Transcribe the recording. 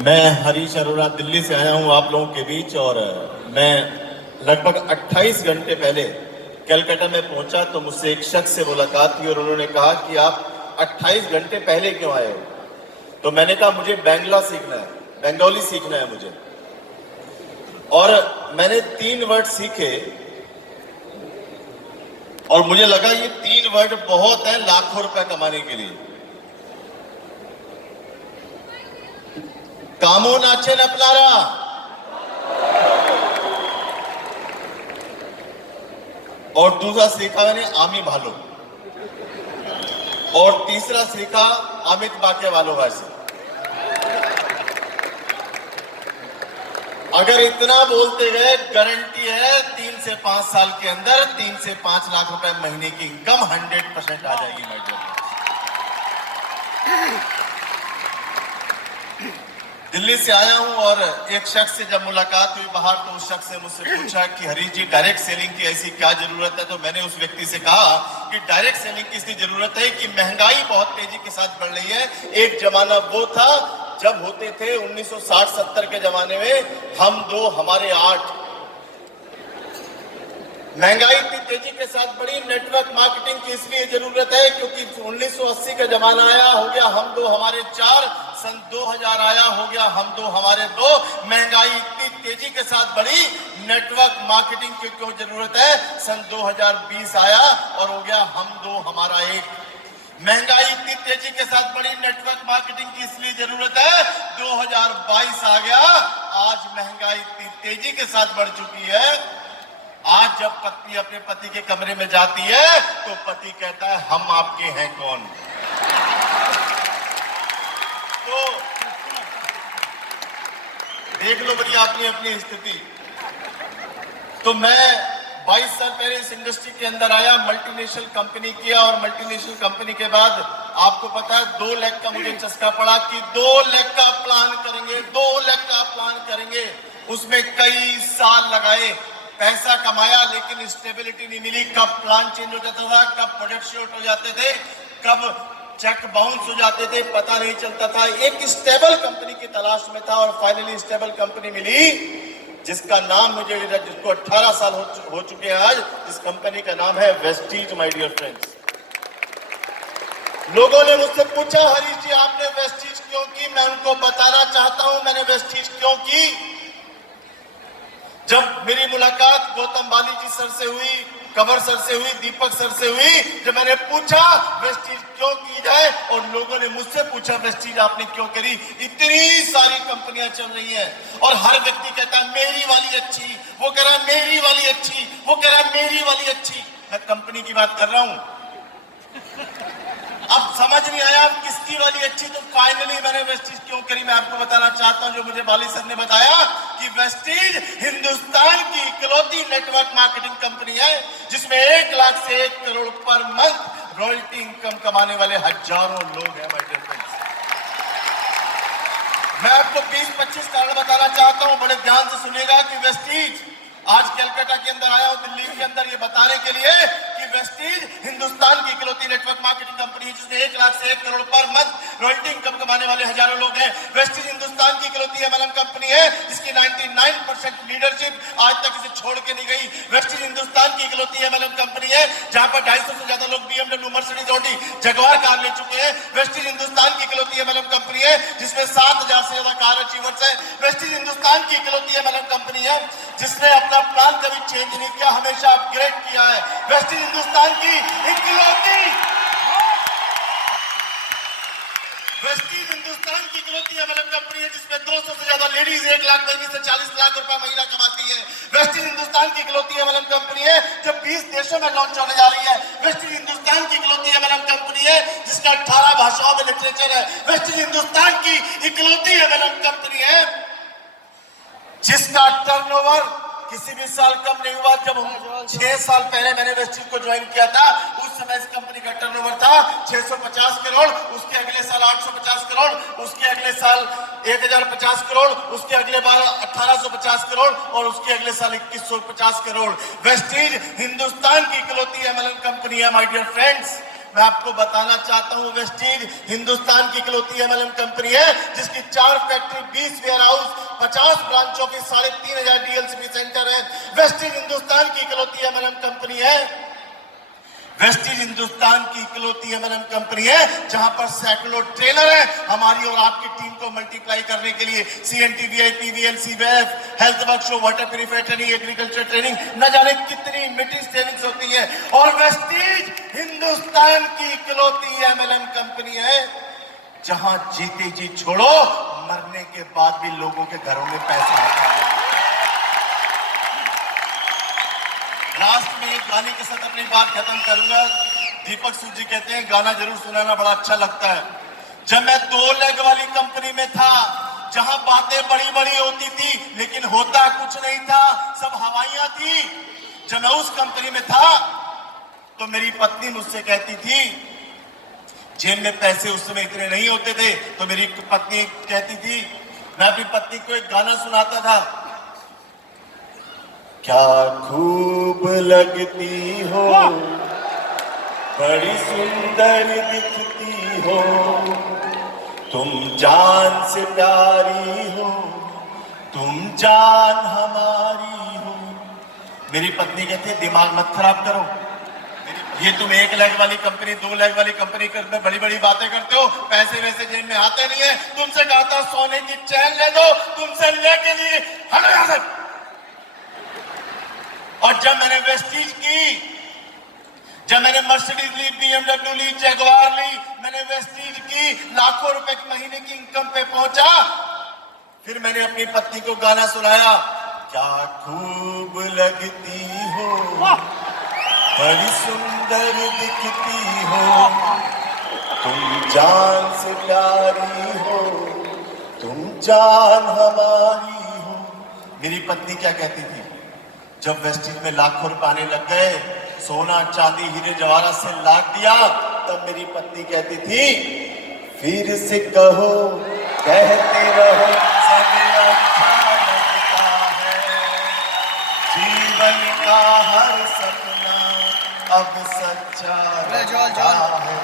मैं हरीश अरोड़ा दिल्ली से आया हूं आप लोगों के बीच। और मैं लगभग 28 घंटे पहले कलकत्ता में पहुंचा तो मुझसे एक शख्स से मुलाकात हुई और उन्होंने कहा कि आप 28 घंटे पहले क्यों आए हो। तो मैंने कहा मुझे बैंगला सीखना है, बंगाली सीखना है मुझे। और मैंने 3 वर्ड सीखे और मुझे लगा ये 3 वर्ड बहुत है लाखों रुपए कमाने के लिए। कामो नाचे न अपनारा, और दूसरा सीखा मैंने आमी भालो, और तीसरा सीखा अमित बाके वालों से। अगर इतना बोलते गए, गारंटी है 3 से 5 साल के अंदर 3 से 5 लाख रुपए महीने की इनकम 100% आ जाएगी माय डियर। दिल्ली से आया हूं और एक शख्स से जब मुलाकात हुई बाहर तो उस शख्स ने मुझसे पूछा कि हरीश जी डायरेक्ट सेलिंग की ऐसी क्या जरूरत है। तो मैंने उस व्यक्ति से कहा कि डायरेक्ट सेलिंग की इसलिए जरूरत है कि महंगाई बहुत तेजी के साथ बढ़ रही है। एक जमाना वो था जब होते थे 1960-70 के जमाने में हम 2 हमारे 8। महंगाई इतनी तेजी के साथ बढ़ी, नेटवर्क मार्केटिंग की इसलिए जरूरत है क्योंकि 1980 का जमाना आया, हो गया हम 2 हमारे 4, सन 2000 आया, हो गया हम 2 हमारे 2। महंगाई इतनी तेजी के साथ बढ़ी, नेटवर्क मार्केटिंग की क्यों जरूरत है, सन 2020 आया और हो गया हम 2 हमारा 1। महंगाई इतनी तेजी के साथ बढ़ी, नेटवर्क मार्केटिंग की इसलिए जरूरत है, 2022 आ गया, आज महंगाई इतनी तेजी के साथ बढ़ चुकी है। आज जब पत्नी अपने पति के कमरे में जाती है तो पति कहता है हम आपके हैं कौन। तो देख लो बड़ी अपनी अपनी स्थिति। तो मैं 22 साल पहले इस इंडस्ट्री के अंदर आया, मल्टीनेशनल कंपनी किया और मल्टीनेशनल कंपनी के बाद आपको पता है 2 लाख का मुझे चस्का पड़ा कि 2 लाख का प्लान करेंगे, 2 लाख का प्लान करेंगे। उसमें कई साल लगाए, पैसा कमाया लेकिन स्टेबिलिटी नहीं मिली। कब प्लान चेंज हो जाता था, कब प्रोडक्ट शॉर्ट हो जाते थे, कब चेक बाउंस हो जाते थे, पता नहीं चलता था। एक स्टेबल कंपनी की तलाश में था और फाइनली स्टेबल कंपनी मिली जिसका नाम मुझे, जिसको 18 साल हो चुके हैं आज। इस कंपनी का नाम है वेस्टीज माय डियर फ्रेंड्स। लोगों ने मुझसे पूछा हरीश जी आपने वेस्टीज क्यों की। मैं उनको बताना चाहता हूं मैंने वेस्टीज क्यों की। जब मेरी मुलाकात गौतम बाली जी सर से हुई, कंवर सर से हुई, दीपक सर से हुई, जब मैंने पूछा वेस्टीज क्यों की जाए और लोगों ने मुझसे पूछा वेस्टीज आपने क्यों करी। इतनी सारी कंपनियां चल रही हैं और हर व्यक्ति कहता है मेरी वाली अच्छी, वो कह रहा है मेरी वाली अच्छी, वो कह रहा है मेरी वाली अच्छी। मैं कंपनी की बात कर रहा हूं। अब समझ नहीं आया किसकी वाली अच्छी, तो फाइनली मैंने वेस्टीज क्यों करी मैं आपको बताना चाहता हूं। जो मुझे बाली सर ने बताया कि वेस्टीज हिंदुस्तान की इकलौती नेटवर्क मार्केटिंग कंपनी है जिसमें 1 लाख से 1 crore per month royalty income कमाने वाले हजारों लोग हैं माय डियर फ्रेंड्स। मैं आपको 20-25 कारण बताना चाहता हूं, बड़े ध्यान से सुनिएगा कि वेस्टीज आज कलकत्ता के अंदर आया हूं, दिल्ली के अंदर ये बताने के लिए कि वेस्टीज हिंदुस्तान की इकलौती नेटवर्क मार्केटिंग कंपनी है जिसमें 1 लाख से 1 crore per month royalty income कमाने वाले हजारों लोग हैं। वेस्टीज हिंदुस्तान की इकलौती एमएलएम कंपनी है जिसकी 99% लीडरशिप आज तक इसे छोड़ के नहीं गई। वेस्टीज हिंदुस्तान की इकलौती एमएलएम कंपनी है जहां पर 250 से ज्यादा लोग BMW, Mercedes, Audi, Jaguar car ले चुके हैं। वेस्टीज हिंदुस्तान की इकलौती एमएलएम कंपनी है जिसमें 7000 से ज्यादा कार अचीवर्स है। वेस्टीज हिंदुस्तान की इकलौती एमएलएम कंपनी है जिसने अपना प्लान कभी चेंज नहीं किया, हमेशा अपग्रेड किया है। वेस्टीज हिंदुस्तान की इकलौती एमएलएम कंपनी है जिसमें 200 से ज्यादा लेडीज 1 लाख महीने से 40 लाख रुपए महीना कमाती है। वेस्टीज हिंदुस्तान की इकलौती एमएलएम कंपनी है जो 20 देशों में लॉन्च होने जा रही है। वेस्टीज हिंदुस्तान की इकलौती एमएलएम कंपनी है जिसका 18 भाषाओं में लिटरेचर है। वेस्टीज हिंदुस्तान की इकलौती एमएलएम कंपनी है जिसका टर्नओवर किसी भी साल कम नहीं हुआ। जब 6 साल पहले मैंने वेस्टीज को ज्वाइन किया था उस समय इस कंपनी का टर्नओवर था 650 करोड़, उसके अगले साल 850 करोड़, उसके अगले साल 1050 करोड़, उसके अगले बार 1850 करोड़ और उसके अगले साल 2150 करोड़। वेस्टीज हिंदुस्तान की इकलौती एमएलएम कंपनी है माय डियर फ्रेंड्स मैं आपको बताना चाहता हूं वेस्टीज हिंदुस्तान की इकलौती एमएलएम कंपनी है जिसकी 4 factory, 20 warehouse, 50 branch office, 3500 DLCB centre है। वेस्टीज हिंदुस्तान की इकलौती एमएलएम कंपनी है। वेस्टीज हिंदुस्तान की इकलौती एमएलएम कंपनी है जहां पर सैकड़ों ट्रेनर हैं हमारी और आपकी टीम को मल्टीप्लाई करने के लिए। सीएनटी, वीआईपी, वीएलसी, वेफ, health workshop, water purifier training, agriculture training, न जाने कितनी मीटिंग्स ट्रेनिंग्स होती है। और वेस्टीज हिंदुस्तान की इकलौती एमएलएम कंपनी है जहां जीते जी छोड़ो, मरने के बाद भी लोगों के घरों में पैसा आता है। लास्ट में एक गाने के साथ अपनी बात खत्म करूंगा। दीपक सूद जी कहते हैं गाना जरूर सुनाना बड़ा अच्छा लगता है। जब मैं 2 लेग वाली कंपनी में था, जहां बातें बड़ी बड़ी होती थी लेकिन होता कुछ नहीं था, सब हवाइयां थी। जब मैं उस कंपनी में था तो मेरी पत्नी मुझसे कहती थी, जेब में पैसे उस समय इतने नहीं होते थे, तो मेरी पत्नी कहती थी, मैं अपनी पत्नी को एक गाना सुनाता था, क्या खूब लगती हो, बड़ी सुंदर दिखती हो, तुम जान से प्यारी हो, तुम जान हमारी हो। मेरी पत्नी कहती है दिमाग मत खराब करो, ये तुम 1 लाख वाली कंपनी, 2 लाख वाली कंपनी में बड़ी बड़ी बातें करते हो, पैसे वैसे जेब में आते नहीं है। तुमसे कहा था सोने की चैन ले दो, तुमसे लेके लिए हटो यहां से। और जब मैंने वेस्टीज की, जब मैंने मर्सिडीज ली, बीएमडब्ल्यू ली, जगुआर ली, मैंने वेस्टीज की, लाखों रुपए की महीने की इनकम पे पहुंचा, फिर मैंने अपनी पत्नी को गाना सुनाया, क्या खूब लगती हो, बड़ी सुंदर दिखती हो, तुम जान से प्यारी हो, तुम जान हमारी हो। मेरी पत्नी क्या कहती थी, जब वेस्टीज में लाखों रुपए आने लग गए, सोना चांदी हीरे जवाहरात से लाद दिया, तब मेरी पत्नी कहती थी, फिर से कहो, कहते रहो, सब अच्छा लगता है, जीवन का हर सपना अब सच्चा लगता है।